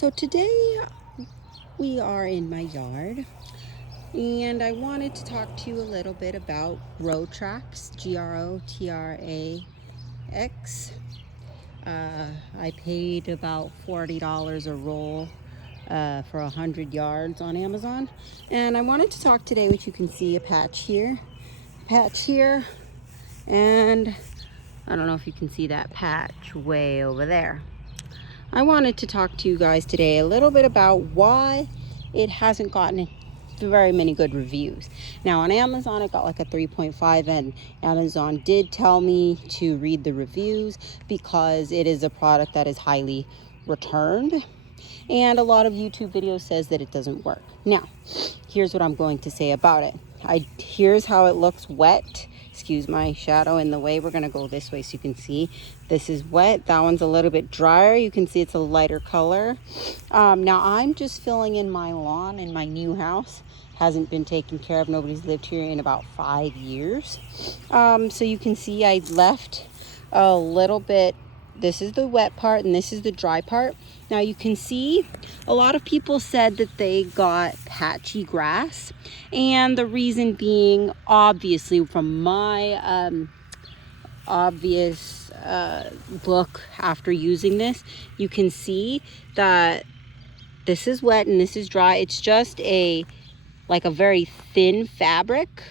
So today we are in my yard and I wanted to talk to you a little bit about Grotrax, Grotrax. I paid about $40 a roll for 100 yards on Amazon, and I wanted to talk today, which you can see a patch here, and I don't know if you can see that patch way over there. I wanted to talk to you guys today a little bit about why it hasn't gotten very many good reviews. Now on Amazon it got like a 3.5, and Amazon did tell me to read the reviews because it is a product that is highly returned, and a lot of YouTube videos says that it doesn't work. Now here's what I'm going to say about it. Here's how it looks wet. Excuse my shadow in the way. We're gonna go this way so you can see. This is wet. That one's a little bit drier. You can see it's a lighter color. Now I'm just filling in my lawn in my new house. Hasn't been taken care of. Nobody's lived here in about 5 years. So you can see I left a little bit. This is the wet part and this is the dry part. Now you can see a lot of people said that they got patchy grass, and the reason being, obviously from my obvious look after using this, you can see that this is wet and this is dry. It's just like a very thin fabric,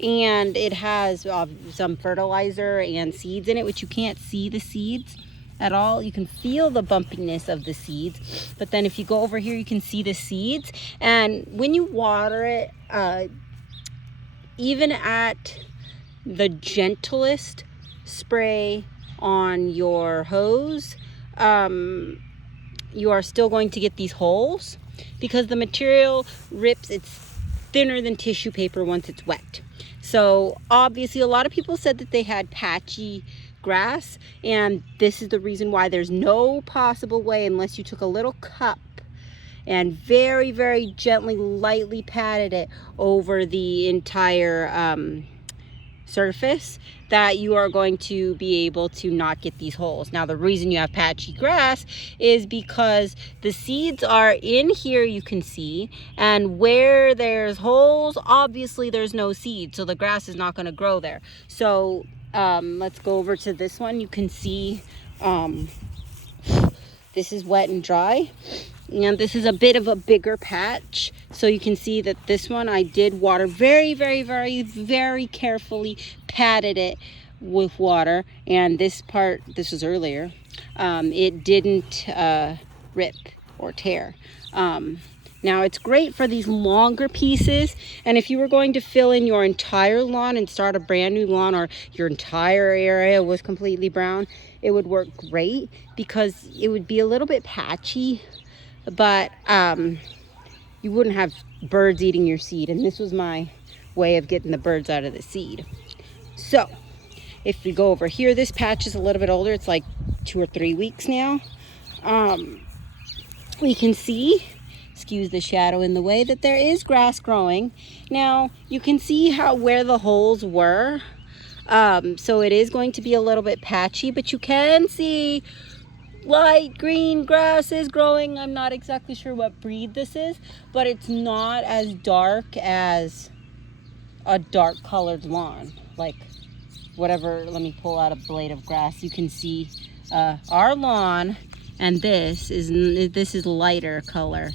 and it has some fertilizer and seeds in it, which you can't see the seeds at all. You can feel the bumpiness of the seeds, but then if you go over here you can see the seeds. And when you water it, even at the gentlest spray on your hose, you are still going to get these holes because the material rips. It's thinner than tissue paper once it's wet. So obviously a lot of people said that they had patchy grass, and this is the reason why. There's no possible way, unless you took a little cup and very, very gently, lightly patted it over the entire surface, that you are going to be able to not get these holes. Now the reason you have patchy grass is because the seeds are in here, you can see, and where there's holes, obviously there's no seed, so the grass is not going to grow there. So let's go over to this one. You can see this is wet and dry, and this is a bit of a bigger patch. So you can see that this one I did water very, very, very, very carefully, patted it with water, and this part, this was earlier, it didn't rip or tear. Now it's great for these longer pieces, and if you were going to fill in your entire lawn and start a brand new lawn, or your entire area was completely brown, it would work great because it would be a little bit patchy, but you wouldn't have birds eating your seed, and this was my way of getting the birds out of the seed. So if we go over here, this patch is a little bit older. It's like 2 or 3 weeks now. We can see, excuse the shadow in the way, that there is grass growing. Now you can see where the holes were. So it is going to be a little bit patchy, but you can see light green grass is growing. I'm not exactly sure what breed this is, but it's not as dark as a dark colored lawn, like whatever. Let me pull out a blade of grass. You can see our lawn, and this is lighter color.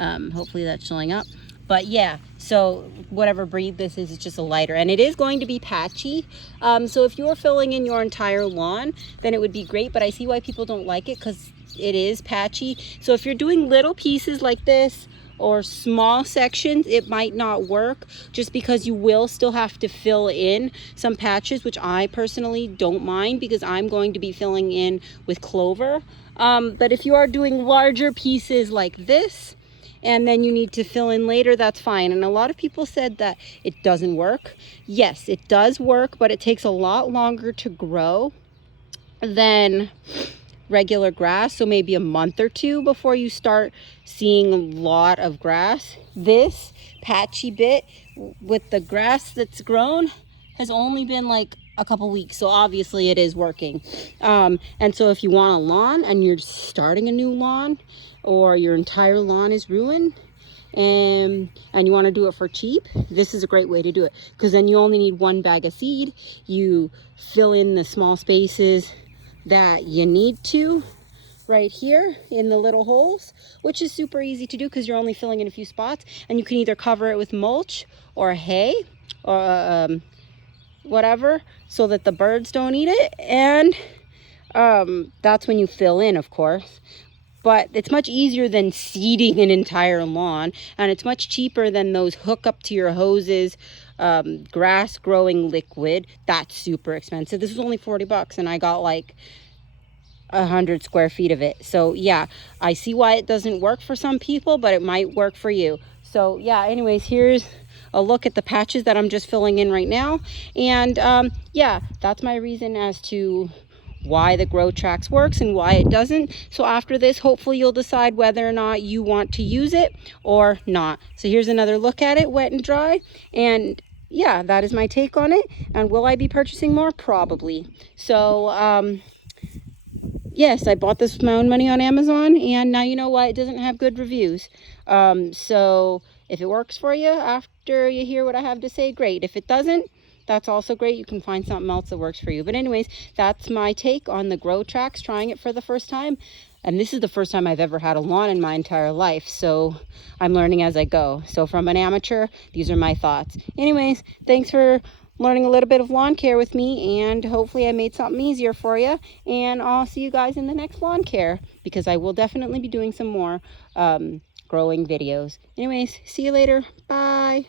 Hopefully that's showing up. But yeah, so whatever breed this is, it's just a lighter, and it is going to be patchy. So if you're filling in your entire lawn, then it would be great, but I see why people don't like it, because it is patchy. So if you're doing little pieces like this or small sections, it might not work, just because you will still have to fill in some patches, which I personally don't mind because I'm going to be filling in with clover. But if you are doing larger pieces like this, and then you need to fill in later, that's fine. And a lot of people said that it doesn't work. Yes, it does work, but it takes a lot longer to grow than regular grass. So maybe a month or two before you start seeing a lot of grass. This patchy bit with the grass that's grown has only been like a couple weeks, so obviously it is working. And so if you want a lawn and you're starting a new lawn, or your entire lawn is ruined, and you want to do it for cheap, this is a great way to do it, because then you only need 1 bag of seed. You fill in the small spaces that you need to right here in the little holes, which is super easy to do because you're only filling in a few spots, and you can either cover it with mulch or hay or whatever, so that the birds don't eat it. And that's when you fill in, of course. But it's much easier than seeding an entire lawn, and it's much cheaper than those hook up to your hoses grass growing liquid. That's super expensive. This was only 40 bucks, and I got like 100 square feet of it. So yeah, I see why it doesn't work for some people, but it might work for you. So yeah, anyways, here's a look at the patches that I'm just filling in right now. And yeah, that's my reason as to why the Grotrax works and why it doesn't. So after this, hopefully you'll decide whether or not you want to use it or not. So here's another look at it, wet and dry. And yeah, that is my take on it. And will I be purchasing more? Probably. So yes, I bought this with my own money on Amazon, and now you know why it doesn't have good reviews. So if it works for you after you hear what I have to say, great. If it doesn't, that's also great. You can find something else that works for you. But anyways, that's my take on the Grotrax, trying it for the first time. And this is the first time I've ever had a lawn in my entire life, so I'm learning as I go. So from an amateur, these are my thoughts. Anyways, thanks for learning a little bit of lawn care with me, and hopefully I made something easier for you. And I'll see you guys in the next lawn care, because I will definitely be doing some more growing videos. Anyways, see you later. Bye.